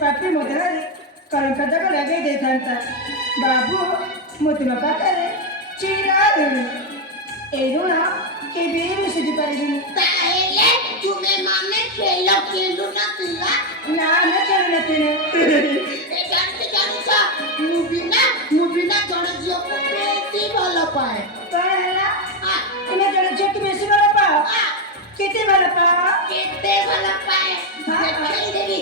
Papi modere kalau kata lagi de tanta babu mutuma pakare chirare eruna ke biru sidi parini taele tume mame khelo khelu na tila na khelu tine e jansa mubina jone jio ko beti bhala pae taela तुम जने जो तुम ऐसे वाला पाओ कितने वाला पाए देखाई देवी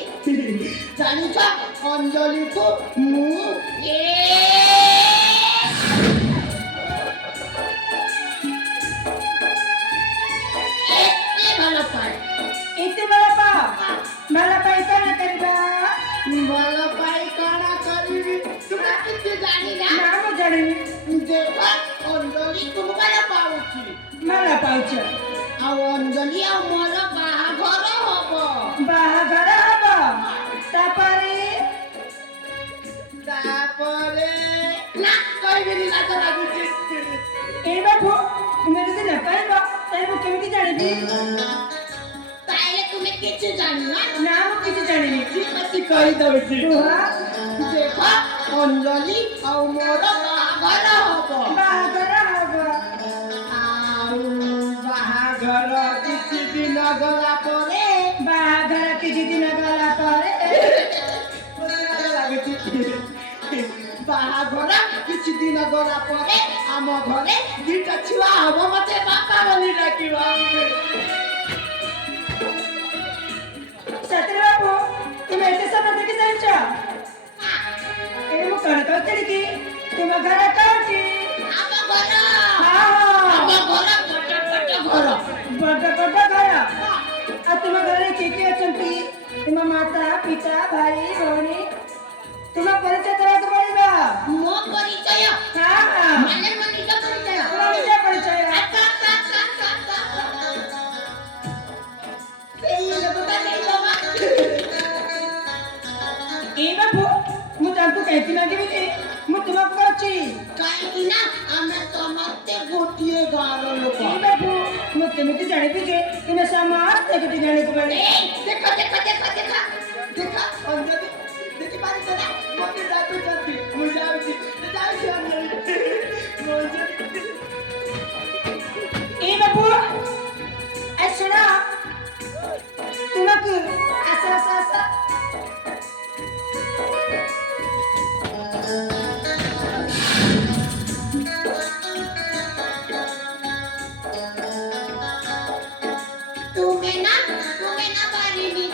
जानी छा अंजलि को मुंह इतने वाला पाए कौन करेगा वाला पाए काना करी तुम कितने जानी ना मैं जानी देखा अंजलि तुम वाला पाउची माला पाउची ଆଉ ଅଞ୍ଜଳି ଆଉ ମୋର ବାହାଘର ହବ ତାପରେ ନା କହିବିନି ଲାଜ ଲାଗୁଛି ଏ ବାବୁ ତୁମେ ଯଦି ନ କହିବ ତାହେଲେ ମୁଁ କେମିତି ଜାଣିବି ତାହେଲେ ତୁମେ କିଛି ଜାଣିନ ନା ମୁଁ କିଛି ଜାଣିନି ଠିକ ଅଛି କହିଦଉଛି ଦେଖ ଅଞ୍ଜଳି ଆଉ ମୋର ବାହାଘର ହବ ବାହାଘର କିଛି ଦିନ ଗଲା ପରେ ବାହାଘର କିଛି ଦିନ ଗଲା ପରେ ଆମ ଘରେ ଦିଟା ଛୁଆ ହବ ମତେ ବାପା ବୋଲି ଡାକିବ ସତରେ ବାବୁ ତୁମେ ଏତେ ସମୟ ଦେଖି ଜାଣିଛ ମୁଁ କଣ କହୁଥିଲି କି ତୁମ ଘର କୋଉଠି ଆମ ଘର ବଡ ଘର ଆଉ ତୁମ ଘରେ କିଏ ଅଛନ୍ତି ତୁମ ମାତା ପିତା ଭାଇ ଭଉଣୀ ତୁମ ପରିଚୟ ଦେବାକୁ ପଡିବ ମୋ ପରିଚୟ ମାନେ ମୋ ନିଜ ପରିଚୟ ଏ ବାବୁ ମୁଁ ତାଙ୍କୁ କାହିଁକି ମାଗିବି ଯେ ମୁଁ ତୁମକୁ କହୁଛି କାହିଁକି ନା ଆମେ ସମସ୍ତେ ଗୋଟିଏ ଗାଁର ଲୋକ ଏ ବାବୁ ମୁଁ କେମିତି ଜାଣିବି ଯେ ତୁମେ ସମସ୍ତେ ଗୋଟେ ଜାଣିକୁ ପାରେ ଦେଖ ଅଞ୍ଜଳି ଦେଖିପାରିଛ ନା ମତେ ଡାକୁଛନ୍ତି ମୁଁ ଯାଉଛି ଏ ବାବୁ ଶୁଣ ତୁମକୁ ଆସ ତୁମେ ନା ପାରିବି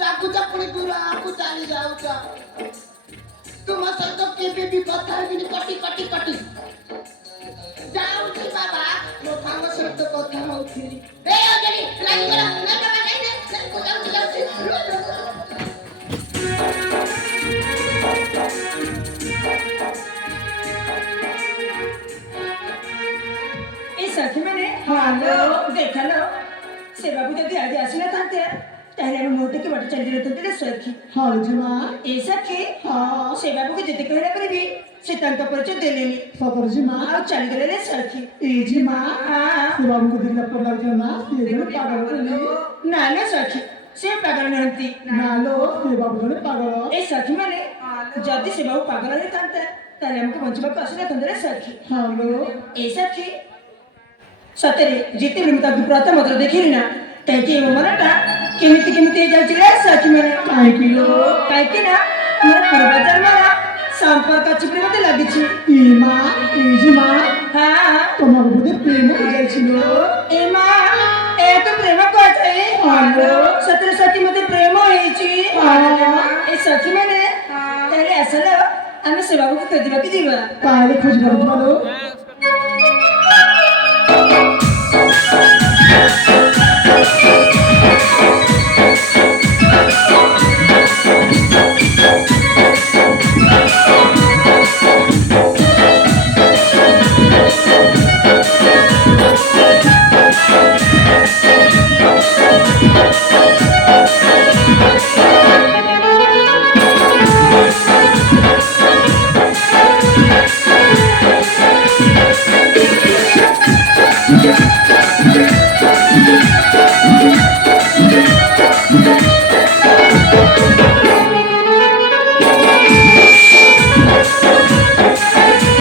ଡାକୁଛ ପୁଣି ଦୂର ଆକୁ ଚାଲି ଯାଉଛ ତୁମ ସହିତ କେବେ ବି କଥା ହେବିନି କଟି ଯାଉଛି ବାବା ମୋ ସାଙ୍ଗ ସହିତ କଥା ହଉଥିଲି ଏ ସାଥୀ ମାନେ ହାଲୋ ଦେଖାଲୋ ସେ ବାବୁ ଯଦି ଆଜି ଆସିନଥାନ୍ତେ ତାହେଲେ ଆମେ ମୋଟକି ବାଟ ଚାଲି ନଥାନ୍ତେ ସଖୀ। ହଁ ଜେମା ଏ ସଖୀ ହଁ ସେ ବାବୁକୁ ଯେତେ କହିଲା କରିବି ସେ ତାଙ୍କ ପରିଚୟ ଦେଲେନି ସତରେ ଜେମା ଆଉ ଚାଲିଗଲେ ରେ ସଖୀ। ଏ ଜେମା ହଁ ସେ ବାବୁଙ୍କୁ ଦେଖିଲା ପର ଲାଗୁଛି ନା ସେ ଜଣେ ପାଗଳ ବୋଲି ନାଲୋ ସଖୀ ସେ ପାଗଳ ନାହାନ୍ତି। ନାଲୋ ସେ ବାବୁ ଜଣେ ପାଗଳ ଏ ସଖୀ ମାନେ ଯଦି ସେ ବାବୁ ପାଗଳ ହେଇଥାନ୍ତେ ତାହେଲେ ଆମକୁ ବଞ୍ଚିବାକୁ ଆସିନଥାନ୍ତେ ରେ ସଖୀ। ହାଲୋ ଏ ସଖୀ ସତରେ ଯେତେବେଳେ ମୁଁ ତାକୁ ପ୍ରଥମ ଥର ଦେଖିଲି ନା କାହିଁକି ମୋ ମନଟା କେମିତି ହେଇଯାଉଛି ରେ ସଖୀ ମାନେ। କାହିଁକି ଲୋ କାହିଁକି ନା ମୋର ପୂର୍ବ ଜନ୍ମର ସମ୍ପର୍କ ଅଛି ବୋଲି ମତେ ଲାଗୁଛି। ଏ ମା ଏ ଜେମା ହଁ তোমাকে বোধে প্রেম হয়ে যাচ্ছিল ଏ ମା ଏ ତ ପ୍ରେମ କୁହାଯାଏ। ହାଲୋ ସତରେ ସଖୀ ମତେ ପ୍ରେମ ହେଇଛି। ଏ ସଖୀ ମାନେ ତାହେଲେ ଆସିଲ ଆମେ ସେ ବାବୁକୁ ଖୋଜିବାକୁ ଯିବା। তাহলে খোঁজ করতে পারো